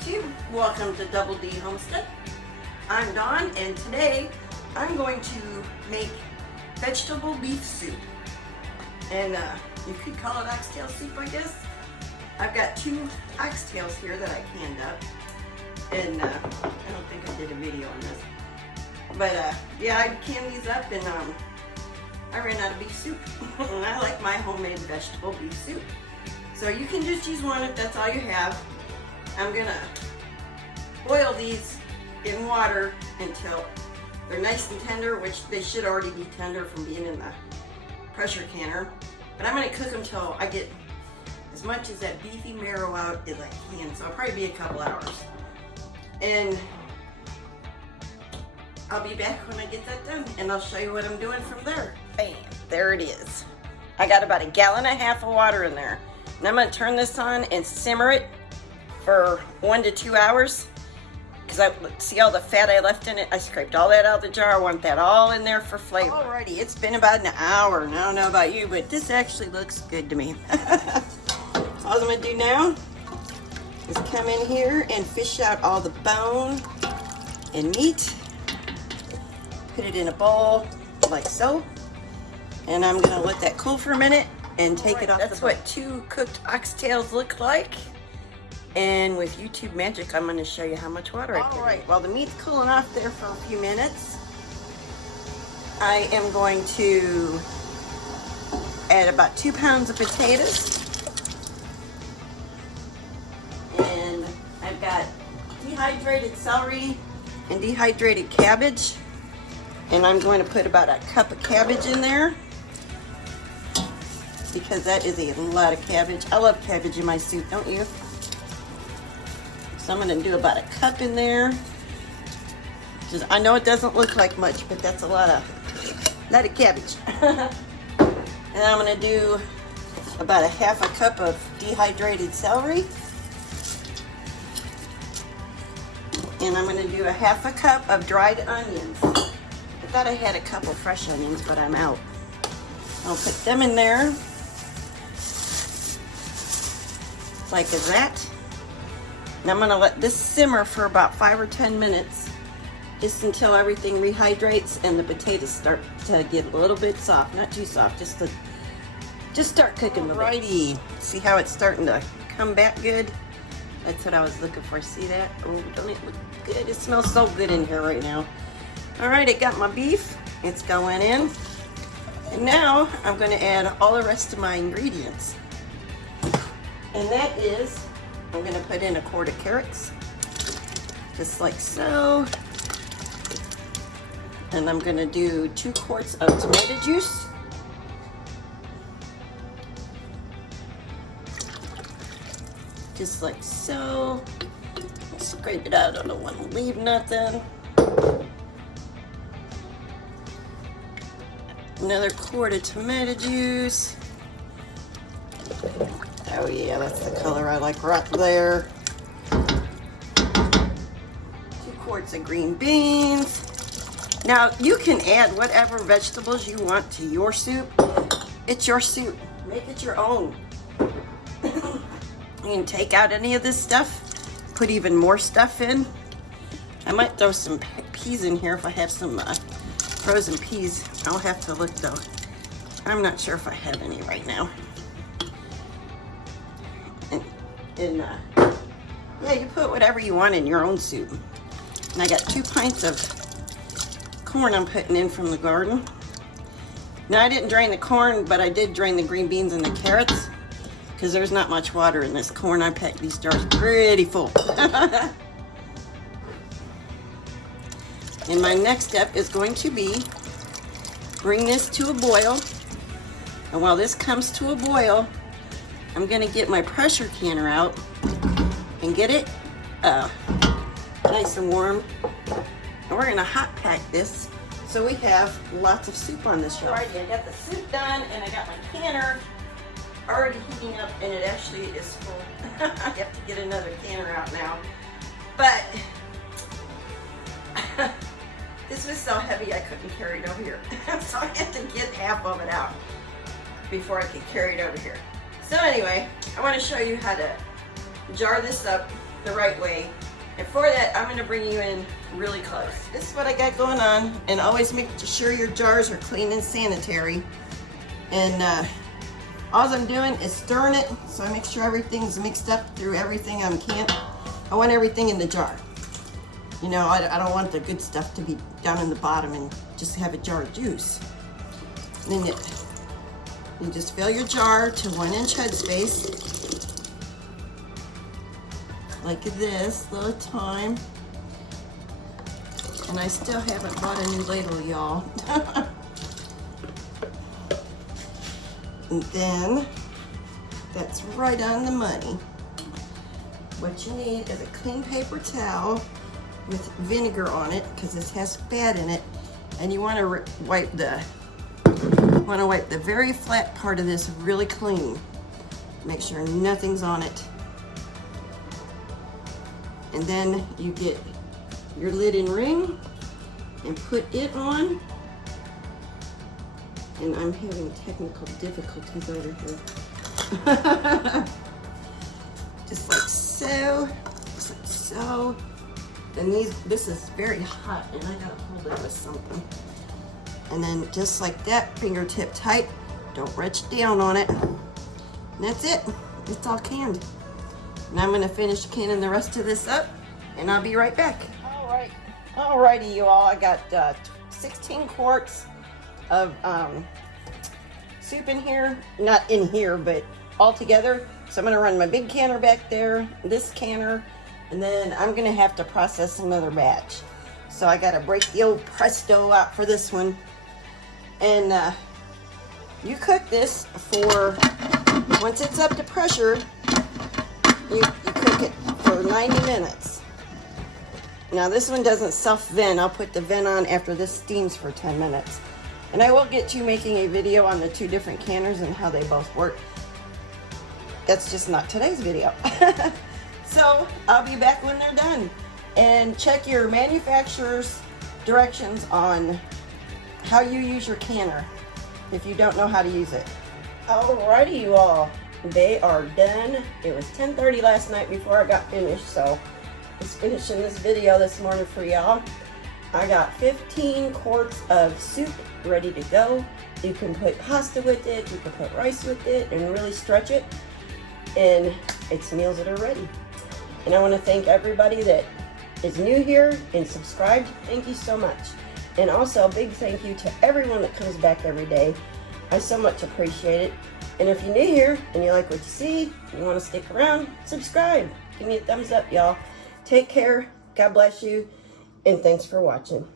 YouTube. Welcome to Double D Homestead. I'm Dawn, and today I'm going to make vegetable beef soup. And you could call it oxtail soup, I guess. I've got 2 oxtails here that I canned up. And I don't think I did a video on this. But yeah, I canned these up and I ran out of beef soup. And I like my homemade vegetable beef soup. So you can just use one if that's all you have. I'm gonna boil these in water until they're nice and tender, which they should already be tender from being in the pressure canner. But I'm gonna cook them till I get as much of that beefy marrow out as I can. So it'll probably be a couple hours. And I'll be back when I get that done, and I'll show you what I'm doing from there. Bam, there it is. I got about 1.5 gallons of water in there. And I'm gonna turn this on and simmer it for 1 to 2 hours. Because I see all the fat I left in it. I scraped all that out of the jar. I want that all in there for flavor. Alrighty, it's been about an hour. Now, I don't know about you, but this actually looks good to me. All I'm gonna do now is come in here and fish out all the bone and meat. Put it in a bowl like so. And I'm gonna let that cool for a minute and take it off. That's what 2 cooked oxtails look like. And with YouTube magic, I'm gonna show you how much water I put in. All right, while the meat's cooling off there for a few minutes, I am going to add about 2 pounds of potatoes. And I've got dehydrated celery and dehydrated cabbage. And I'm going to put about 1 cup of cabbage in there, because that is a lot of cabbage. I love cabbage in my soup, don't you? So I'm going to do about 1 cup in there. Just, I know it doesn't look like much, but that's a lot of cabbage. And I'm going to do about 1/2 cup of dehydrated celery. And I'm going to do 1/2 cup of dried onions. I thought I had a couple fresh onions, but I'm out. I'll put them in there, like that. And I'm gonna let this simmer for about 5 or 10 minutes, just until everything rehydrates and the potatoes start to get a little bit soft. Not too soft, just start cooking. Alrighty, see how it's starting to come back good? That's what I was looking for. See that? Oh, don't it look good? It smells so good in here right now. All right, I got my beef. It's going in. And now I'm going to add all the rest of my ingredients. And that is, I'm going to put in 1/4 carrots, just like so. And I'm going to do 2 quarts of tomato juice. Just like so. Scrape it out. I don't want to leave nothing. Another quart of tomato juice. Oh yeah, that's the color I like right there. 2 quarts of green beans. Now you can add whatever vegetables you want to your soup. It's your soup. Make it your own. You can take out any of this stuff, put even more stuff in. I might throw some peas in here if I have some frozen peas. I'll have to look though. I'm not sure if I have any right now. And yeah, you put whatever you want in your own soup. And I got 2 pints of corn I'm putting in from the garden. Now I didn't drain the corn, but I did drain the green beans and the carrots, because there's not much water in this corn. I packed these jars pretty full. And my next step is going to be bring this to a boil. And while this comes to a boil, I'm going to get my pressure canner out and get it nice and warm. And we're going to hot pack this so we have lots of soup on this shelf. Alrighty, I got the soup done, and I got my canner already heating up, and it actually is full. I have to get another canner out now. But this was so heavy I couldn't carry it over here. So I had to get half of it out before I could carry it over here. So anyway, I want to show you how to jar this up the right way. And for that, I'm gonna bring you in really close. This is what I got going on, and always make sure your jars are clean and sanitary. And all I'm doing is stirring it, so I make sure everything's mixed up through everything I want everything in the jar. You know, I don't want the good stuff to be down in the bottom and just have a jar of juice. And then you just fill your jar to 1 inch headspace, like this, little time. And I still haven't bought a new ladle, y'all. And then, that's right on the money. What you need is a clean paper towel with vinegar on it, because this has fat in it, and you want to wipe the very flat part of this really clean. Make sure nothing's on it. And then you get your lid and ring and put it on. And I'm having technical difficulties over here. Just like so, just like so. And this is very hot, and I gotta hold it with something. And then just like that, fingertip tight. Don't reach down on it. And that's it. It's all canned. And I'm gonna finish canning the rest of this up, and I'll be right back. Alrighty, you all. I got 16 quarts of soup in here. Not in here, but all together. So I'm gonna run my big canner back there, this canner, and then I'm gonna have to process another batch. So I gotta break the old Presto out for this one. And you cook this for, once it's up to pressure, you cook it for 90 minutes. Now this one doesn't self-vent. I'll put the vent on after this steams for 10 minutes. And I will get to making a video on the 2 different canners and how they both work. That's just not today's video. So I'll be back when they're done. And check your manufacturer's directions on how you use your canner if you don't know how to use it. Alrighty, you all. They are done. It was 10:30 last night before I got finished, so just finishing this video this morning for y'all. I got 15 quarts of soup ready to go. You can put pasta with it, you can put rice with it, and really stretch it. And it's meals that are ready. And I want to thank everybody that is new here and subscribed. Thank you so much. And also a big thank you to everyone that comes back every day. I so much appreciate it. And if you're new here and you like what you see, you want to stick around, subscribe. Give me a thumbs up, y'all. Take care. God bless you. And thanks for watching.